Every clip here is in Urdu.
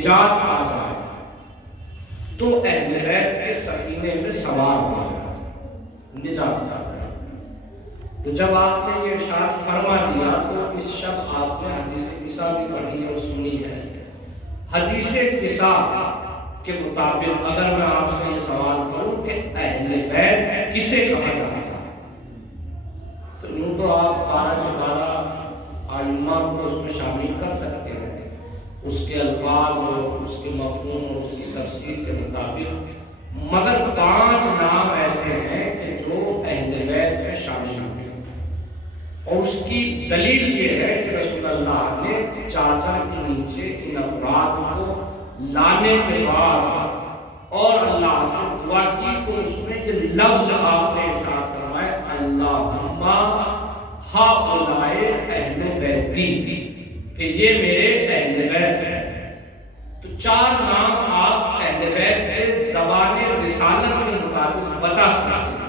نجات آ جائے تو اہل بیت کے سفینے میں سوار ہو جائے، نجات آ جائے۔ تو جب آپ نے یہ ارشاد فرما دیا تو اس شب آپ نے حدیث قصہ بھی پڑھی اور سنی ہے۔ حدیث قصہ کے مطابق اگر میں آپ سے یہ سوال کروں کہ اہل بیت کسے کہا جاتا ہے تو یوں تو آپ 12 کے 12 آئمہ کو اس میں شامل کر سکتے ہیں، اس کے الفاظ اور اس کے مفہوم اور اس کی تفسیر کے مطابق، مگر 5 نام ایسے ہیں کہ جو اہل بیت میں شامل ہیں، اور اس کی دلیل یہ ہے کہ رسول اللہ نے چادر کے نیچے ان افراد کو لانے کے بعد اور اللہ سے دعا کی تو اس میں یہ لفظ آپ نے ارشاد فرمائے اللہم ہؤلاء اہل بیتی، کہ یہ میرے اہل بیت ہیں۔ تو 4 نام آپ اہل بیت کے زبان رسالت کے مطابق بتا سکتے ہیں۔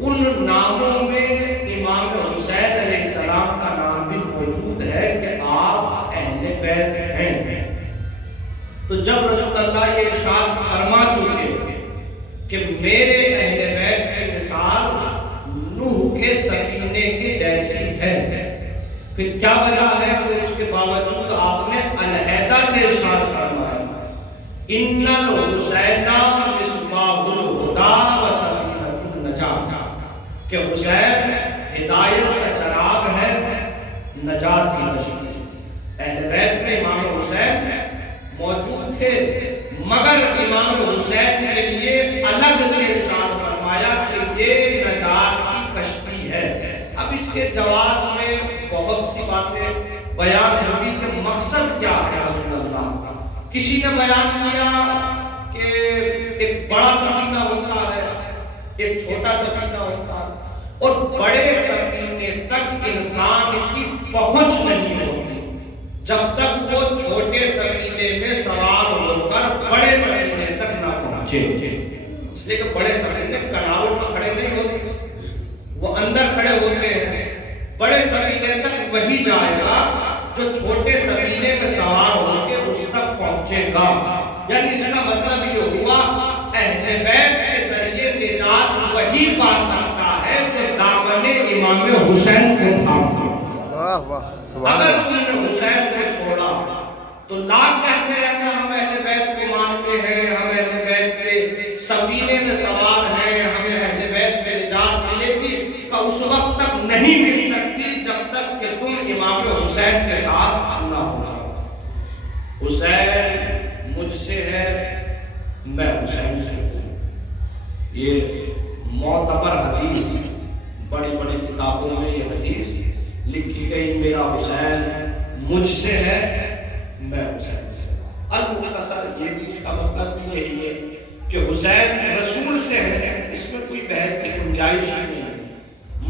ان ناموں میں امام حسین علیہ السلام کا نام بھی موجود ہے کہ آپ اہل بیت ہیں۔ تو جب رسول اللہ یہ ارشاد فرما چکے کہ میرے اہل بیت کی مثال نوح کے سفینے کے جیسی ہے، پھر کیا وجہ ہے کہ اس کے باوجود آپ نے علیحدہ سے ارشاد فرمایا ان الحسین مصباح الہدی و سفینۃ النجات، کہ حسین ہدایت کا چراغ ہے، نجات کی روشنی۔ اہل بیت میں امام حسین موجود تھے، مگر امام حسین کے لیے الگ سے ارشاد فرمایا کہ یہ نجات کی کشتی ہے۔ اب اس کے جواز میں بہت سی باتیں بیان ہوئی کہ مقصد کیا ہے رسول اللہ کا۔ کسی نے بیان کیا کہ ایک بڑا سفینہ ہوتا ہے، ایک چھوٹا سفینہ ہوتا ہے، اور بڑے سفینے تک انسان کی پہنچ نہیں ہوتی جب تک وہ چھوٹے سفینے میں سوار ہو کر بڑے سفینے تک نہ پہنچے۔ اس لیے کہ بڑے سفینے کناروں پر کھڑے نہیں ہوتے، وہ اندر کھڑے ہوتے ہیں۔ بڑے سفینے تک وہی جائے گا جو چھوٹے سفینے میں سوار ہو کے اس تک پہنچے گا۔ یعنی اس کا مطلب یہ ہوا اہل بیت کے ذریعے نجات وہی پا سکتا ہے جو دامن امام حسین کو تھام۔ اگر تم نے حسین کو چھوڑا تو لاکھ کہتے رہنا ہم اہل بیت کو مانتے ہیں، ہم اہل بیت کے سفینے میں سوار ہیں، ہمیں اہل بیت سے نجات ملے گی، تو اس وقت تک نہیں مل سکتی جب تک کہ تم امام حسین کے ساتھ نہ ہو جاؤ۔ حسین مجھ سے ہے، میں حسین سے ہوں۔ یہ معتبر حدیث، بڑی بڑی کتابوں میں یہ حدیث لکھی گئی، میرا حسین مجھ سے ہے، میں حسین سے ہوں۔ المختصر یہ بھی اس کا مطلب بھی یہی ہے کہ حسین رسول سے ہے، اس میں کوئی بحث کی گنجائش نہیں ہے،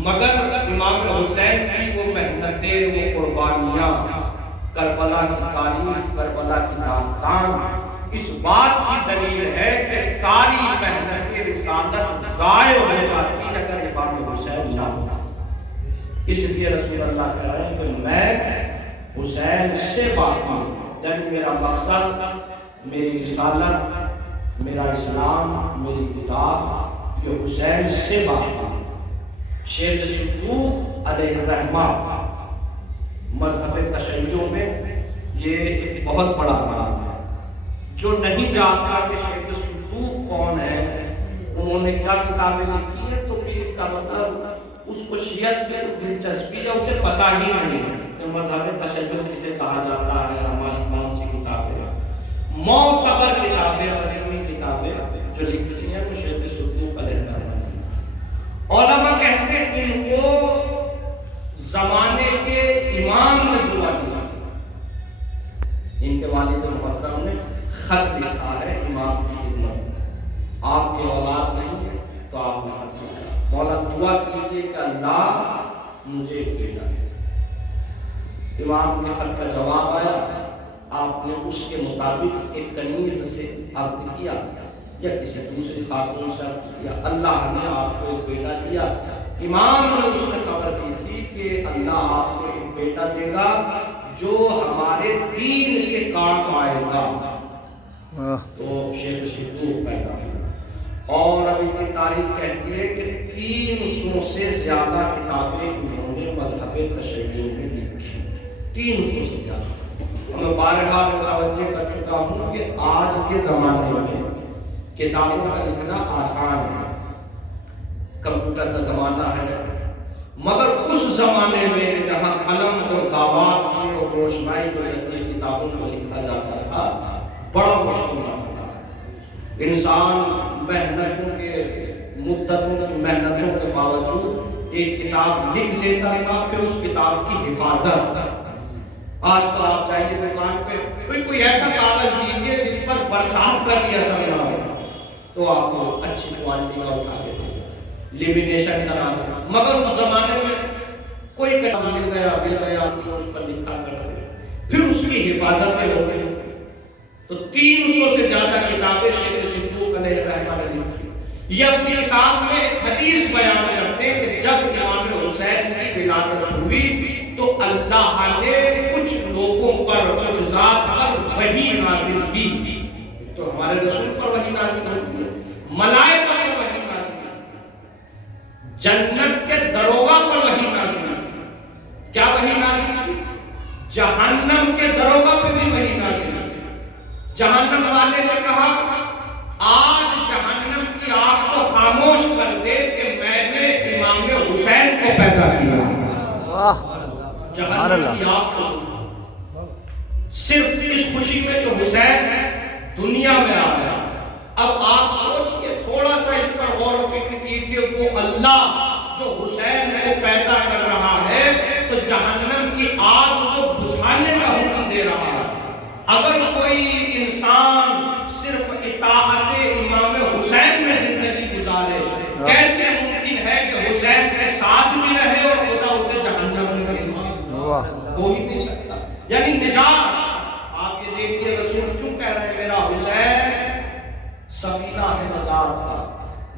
مگر امام حسین کی وہ محنتیں، وہ قربانیاں، کربلا کی تاریخ، کربلا کی داستان اس بات کی دلیل ہے کہ ساری محنت رسالت ضائع ہو جاتی اگر امام حسین نہ ہو۔ اس لیے رسول اللہ کہہ رہے ہیں کہ میں حسین سے باقی ہوں، یعنی میرا مقصد، میری رسالت، میرا اسلام، میری کتاب یہ حسین سے باقی ہے۔ شیخ صدوق علیہ الرحمہ مذہب تشیع میں یہ ایک بہت بڑا نام ہے۔ جو نہیں جانتا کہ شیخ صدوق کون ہے، انہوں نے کیا کتابیں لکھی ہیں، تو پھر اس کا مطلب اس کو شیعت سے دلچسپی ہے، اسے پتہ ہی نہیں ہے کہ مذہب تشیع کسے کہا جاتا ہے، ہماری کون سی کتابیں۔ معتبر کتابیں، قدیمی کتابیں جو لکھی ہیں وہ شیخ صدوق علیہ الرحمہ۔ علماء کہتے ہیں ان کو زمانے کے امام نے دعا دیا، ان کے والد محترم نے خط لکھا ہے امام کی خدمت، آپ کے اولاد نہیں ہے تو آپ نے خط لکھا، مولا دعا کیجیے کہ اللہ مجھے ایک بیٹا دے۔ امام کے خط کا جواب آیا، آپ نے اس کے مطابق ایک کنیز سے عقد کیا یا کسی دوسری خاتون سے عقد کیا، اللہ نے آپ کو ایک بیٹا دیا۔ امام نے اس میں خبر دی تھی کہ اللہ آپ کو ایک بیٹا دے گا جو ہمارے دین کے کام آئے گا تو شیخ صدوق پیدا ہوا، اور اب ان کی تاریخ کہتی ہے کہ 300 سے زیادہ کتابیں انہوں نے مذہب تشیع میں لکھی، 300 سے زیادہ۔ میں بارہا متوجہ کر چکا ہوں کہ آج کے زمانے میں کتابوں کا لکھنا آسان ہے، کمپیوٹر کا زمانہ ہے، مگر اس زمانے میں جہاں قلم اور دعوات سے اور روشنائی کے ذریعے کتابوں کو لکھا جاتا تھا، بڑا مشکل تھا۔ انسان محنتوں کے مدتوں کی محنتوں کے باوجود ایک کتاب لکھ لیتا تھا، پھر اس کتاب کی حفاظت۔ آج تو آپ چاہیے دکان پہ کوئی ایسا کاغذ دیجیے جس پر برسات کا بھی اثر نہ ہو، تو آپ کو اچھی کوالٹی کا اٹھا کے دے گا، لیمینیشن کرا دے۔ مگر اس زمانے میں کوئی کاغذ مل گیا آپ اس پر لکھا کرتے، پھر اس کی حفاظتیں ہو گئی۔ تو 300 سے زیادہ کتابیں شیخ صدوق علیہ الرحمہ نے لکھی۔ یہ اپنی کتاب میں ایک حدیث بیان کرتے ہیں کہ جب امام حسین کی ولادت ہوئی تو اللہ نے کچھ لوگوں پر، کچھ ذات پر وحی نازل کی۔ تو ہمارے رسول پر وحی نازل ہوتی ہے، ملائکہ پر وحی نازل ہوتی ہے، جنت کے دروگہ پر وحی نازل ہوتی ہے۔ کیا وحی نازل ہوتی ہے؟ جہنم کے دروگہ پہ بھی وحی نازل ہوتی ہے۔ جہنم والے سے کہا آج جہنم کی آگ کو خاموش کر دے کہ میں نے امام حسین کو پیدا کیا۔ جہنم کی آگ کو صرف اس خوشی میں کہ حسین دنیا میں آیا۔ اب آپ سوچئے، تھوڑا سا اس پر غور و فکر کیجئے، وہ اللہ جو حسین کو پیدا کر رہا ہے تو جہنم کی آگ کو بجھانے کا حکم دے رہا ہے۔ اگر کوئی انسان صرف اطاعت امام حسین میں زندگی گزارے، کیسے ممکن ہے کہ حسین کے ساتھ بھی رہے اور خدا اسے جہنم میں بھیجے؟ ہو ہی نہیں سکتا۔ یعنی نجات، آپ یہ دیکھیے رسول کیوں کہہ رہے ہیں میرا حسین سفینہ ہے نجات کا۔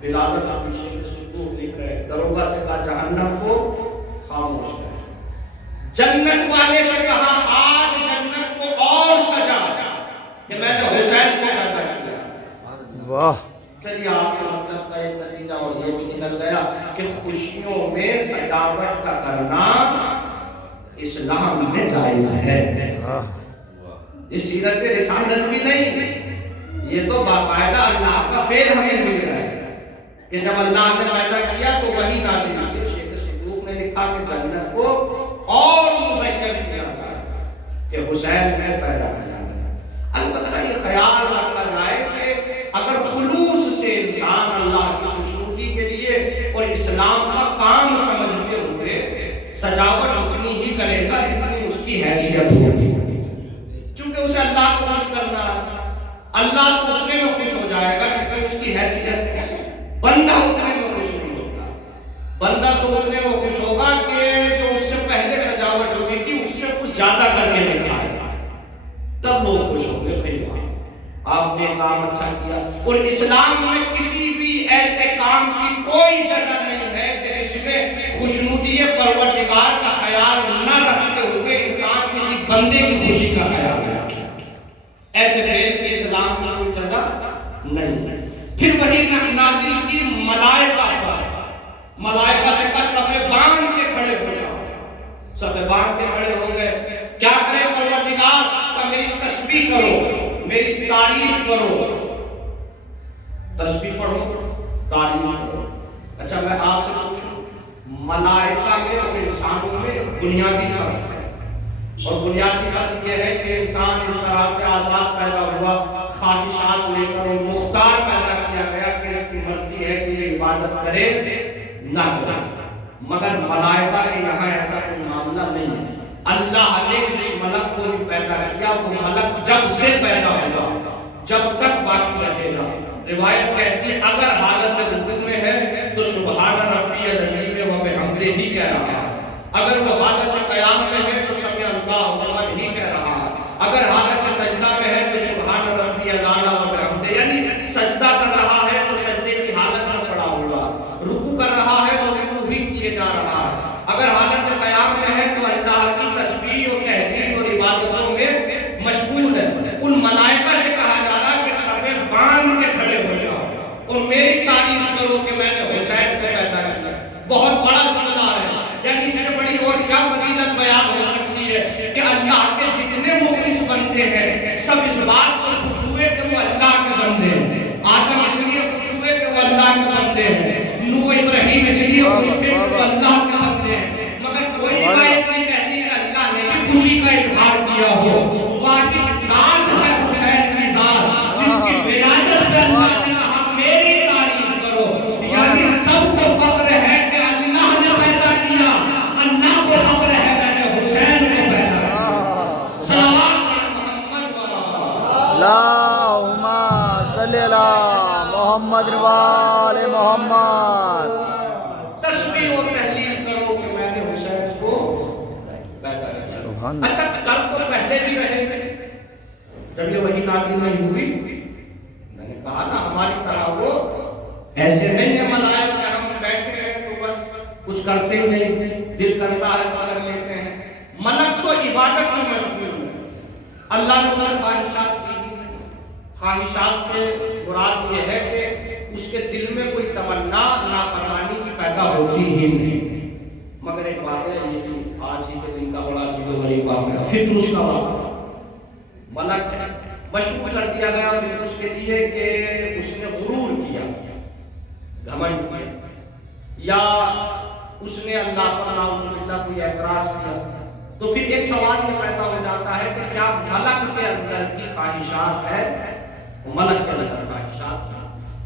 ولادت اپنی شیخ صدوق لکھ رہے، دروگہ سے کہا جہنم کو خاموش کرے۔ جنت والے سے کہا آج جنت کو اور سجا کہ میں نے حسین کو پیدا کیا۔ واہ! چلیے آپ کے مطلب کا ایک نتیجہ اور یہ بھی نکل گیا کہ خوشیوں میں سجاوٹ کا کرنا اسلام میں جائز ہے۔ اس سیرت رسالت بھی نہیں، یہ تو باقاعدہ اللہ کا فعل ہمیں مل رہا ہے کہ جب اللہ نے پیدا کیا تو وہی نازل ہوئی۔ شیخ صدوق نے لکھا کہ جنت کو اور مزین کیا جائے کہ حسین میں پیدا کیا گیا۔ البتہ یہ خیال رکھا جائے کہ اگر خلوص سے انسان اللہ کی خوشنودی کے لیے اور اسلام کا کام سمجھتے ہوئے سجاوٹ اتنی ہی کرے گا جتنی اس کی حیثیت ہوگی، چونکہ اسے اللہ کو خوش کرنا، اللہ تو اتنے میں خوش ہو جائے گا جتنی اس کی حیثیت ہے۔ بندہ اتنے میں خوش نہیں ہوگا، بندہ تو اتنے میں خوش ہوگا کہ جو اس سے پہلے سجاوٹ ہوئی تھی اس سے کچھ زیادہ کر کے دکھائے گا، تب لوگ خوش ہوں گے۔ بھائی آپ نے کام اچھا کیا۔ اور اسلام میں کسی بھی ایسے کام کی کوئی جگہ نہیں ہے کہ اس میں خوشنودی پروردگار کا خیال نہ رکھتے ہوئے انسان کسی بندے کی خوشی کا خیال رکھے، ایسے فعل کی اسلام کی کوئی جگہ نہیں ہے۔ پھر وہی نازل کی ملائکہ پر، ملائکہ سے کہا صفے باندھ کے کھڑے ہو جاؤ۔ صفے باندھ کے کھڑے ہو گئے، کیا کرے پروردگار کا میری تسبیح کرو، میری تعریف کرو، تسبیح پڑھو، تعریف کرو۔ اچھا میں آپ سے پوچھوں، ملائکہ میں اور انسانوں میں بنیادی فرق ہے، اور بنیادی فرق یہ ہے کہ انسان اس طرح سے آزاد پیدا ہوا، خواہشات لے کر اور مختار پیدا کیا گیا کہ اس کی مرضی ہے کہ یہ عبادت کرے نہ کرے، مگر ملائکہ کے یہاں ایسا کوئی معاملہ نہیں ہے۔ اللہ نے جس ملک کو بھی پیدا کیا وہ ملک جب سے پیدا ہوگا جب تک باقی رہے گا۔ روایت کہتی ہے اگر حالت رکوع میں ہے تو سبحان ربی العظیم و بحمدہ ہی کہہ رہا ہے، اگر وہ حالت قیام میں ہے تو سمع اللہ لمن ہی کہہ رہا ہے، اگر حالت سجدہ میں ہے تو سبحان ربی الاعلی و بحمدہ، یعنی سجدہ کر رہا ہے تو سجدے کی حالت میں پڑا ہوگا، رکوع کر رہا ہے تو رکوع ہی کیے جا رہا ہے، اگر حالت قیام میں ہے تو اللہ کی تسبیح اور تحلیل اور عبادتوں میں مشغول ہے، بات کو خوش ہوئے کہ وہ اللہ کے بندے ہیں، آدم اس لیے خوش ہوئے کہ وہ اللہ کے بندے ہیں، نوح ابراہیم اس لیے خوش ہوئے کہ وہ اللہ کے بندے ہیں، مگر کوئی روایت نہیں کہتی کہ اللہ نے بھی خوشی کا اظہار کیا ہو۔ واحد ذات ہے حسین کی ذات، جس کی ولادت پہ اللہ نے کہا میری تعریف کرو، یعنی سب کو فخر ہے کہ اللہ نے پیدا کیا، اللہ کو فخر ہے میں نے حسین کو پیدا کیا۔ صلوات محمد اللہم صلی اللہ محمد وآل محمد۔ تسبیح و تحلیل کرو کہ میں نے حسین کو پیدا کیا۔ سبحان اچھا کل تو پہلے بھی رہے تھے جب یہ وحی نازل نہیں ہوئی، میں نے کہا نا ہماری طرح وہ ایسے نہیں ہے ملائک کہ ہم بیٹھے ہیں تو بس کچھ کرتے ہی نہیں، دل کرتا ہے تو کر لیتے ہیں۔ ملک تو عبادت میں مشغول ہے، اللہ نے اسے خواہشات دی ہیں۔ خواہشات سے مراد یہ ہے کہ اس کے دل میں کوئی تمنا نافرمانی کی پیدا ہوتی ہی نہیں۔ مگر ایک واقعہ یہ بھی آج ہی کے دن کا بڑا عجیب و غریب واقعہ، فطرس کا واقعہ۔ ملک مشہور کر دیا گیا فطرس کے لیے کہ اس نے غرور کیا، گھمنڈ کیا، یا اس نے اللہ پر نعوذ باللہ کوئی اعتراض کیا، تو پھر ایک سوال یہ پیدا ہو جاتا ہے کہ کیا ملک کے اندر کی خواہشات ہے؟ ملک کے اندر خواہشات ہے۔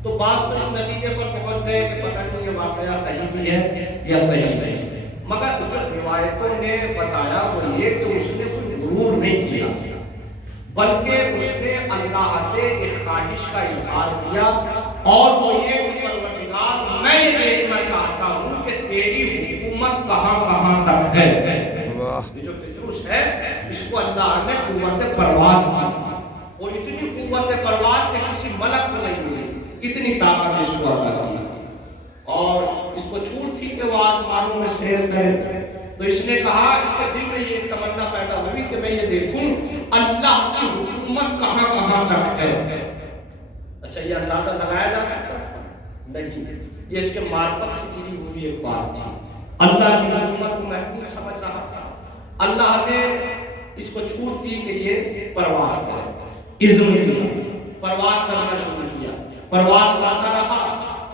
تو بعض تو اس نتیجے پر پہنچ گئے کہ پتہ نہیں یہ واقعہ صحیح بھی ہے یا صحیح نہیں ہے، مگر جو روایتوں نے بتایا وہ یہ کہ اس نے کوئی غرور نہیں کیا، بلکہ اس نے اللہ سے ایک خواہش کا اظہار کیا، اور وہ یہ کہ پروردگار میں یہ دیکھنا چاہتا ہوں کہ تیری حکومت کہاں کہاں تک ہے۔ یہ جو فطرس ہے اس کو اللہ نے قوت پرواز دی، اور اتنی قوت پرواز کہ کسی ملک کو نہیں ملی، اتنی طاقت اس کو عطا کی، اور اس کو چھوٹ تھی کہ وہ آسمانوں میں سیر کرے۔ تو اس نے کہا، اس کے دل میں یہ تمنا پیدا ہوئی کہ میں یہ دیکھوں اللہ کی حکومت کہاں کہاں تک ہے۔ اچھا یہ اندازہ لگایا جا سکتا ہے؟ نہیں، یہ اس کے معرفت سے کی ہوئی ایک بات تھی۔ اللہ کی حکومت کو محدود سمجھ رہا تھا، اللہ نے اس کو چھوٹ دی کہ یہ پرواز کرے، اذن دیا، پرواز کرنا شروع کیا، پرواز کرتا رہا۔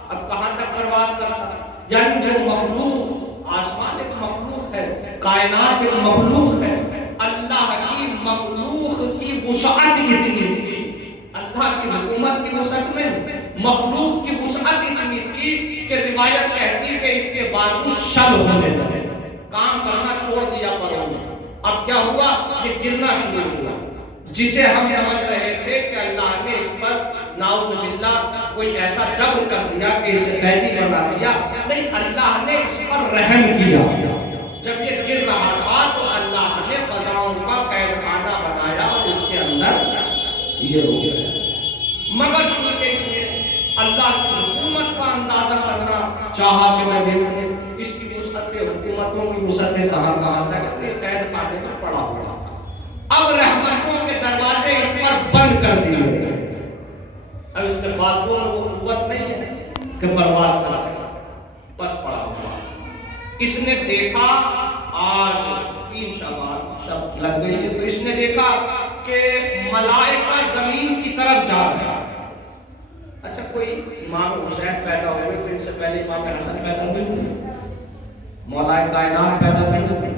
اب کہاں تک پرواز کرتا؟ یعنی جو مخلوق، آسمان ایک مخلوق ہے، کائنات ایک مخلوق ہے، اللہ کی مخلوق کی وسعت اتنی تھی، اللہ کی حکومت کی وسعت میں مخلوق کی وسعت اتنی تھی کہ روایت کہتی کہ اس کے بازو شل ہونے لگے، کام کرنا چھوڑ دیا پروں نے۔ اب کیا ہوا؟ یہ گرنا شروع ہوا، جسے ہم سمجھ رہے تھے کہ اللہ نے اس پر نعوذ باللہ کوئی ایسا جبر کر دیا کہ اسے قیدی بنا دیا، نہیں، اللہ نے اس پر رحم کیا۔ جب یہ گر رہا تھا تو اللہ نے فضاؤں کا قید خانہ بنایا اور اس کے اندر یہ ہو گیا۔ مگر چونکہ اس نے اللہ کی حکومت کا اندازہ کرنا چاہا کہ میں دیکھوں اس کی وسعت، حکومتوں کی وسعتیں کہاں کہاں تک، یہ قید خانے میں پڑا ہوا۔ اب رحمتوں کے دروازے اس پر بند کر دیے گئے، اب اس کے بازوؤں میں وہ قوت نہیں ہے کہ پرواز کر سکے، بس پڑا ہوا۔ اس نے دیکھا، آج 3 شب لگ گئی ہے، تو اس نے دیکھا کہ ملائکہ زمین کی طرف جا رہا ہے۔ اچھا کوئی امام حسین پیدا ہوئے تو ان سے پہلے امام حسن پیدا ہوئے، مولا کائنات پیدا نہیں ہوئی،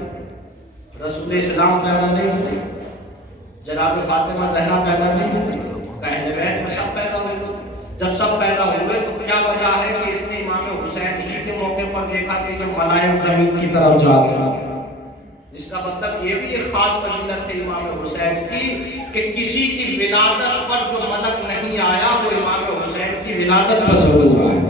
رسول اسلام پیدا نہیں ہوئی، جناب فاطمہ زہرا پیدا نہیں ہوئی، اہل بیت میں سب پیدا ہوئے۔ جب سب پیدا ہوئے تو کیا وجہ ہے کہ اس نے امام حسین ہی کے موقع پر دیکھا کہ یہ ملائک زمین کی طرف جا رہے ہیں؟ اس کا مطلب یہ بھی ایک خاص فضیلت ہے امام حسین کی کہ کسی کی ولادت پر جو ملک نہیں آیا وہ امام حسین کی ولادت پر ضرور آیا۔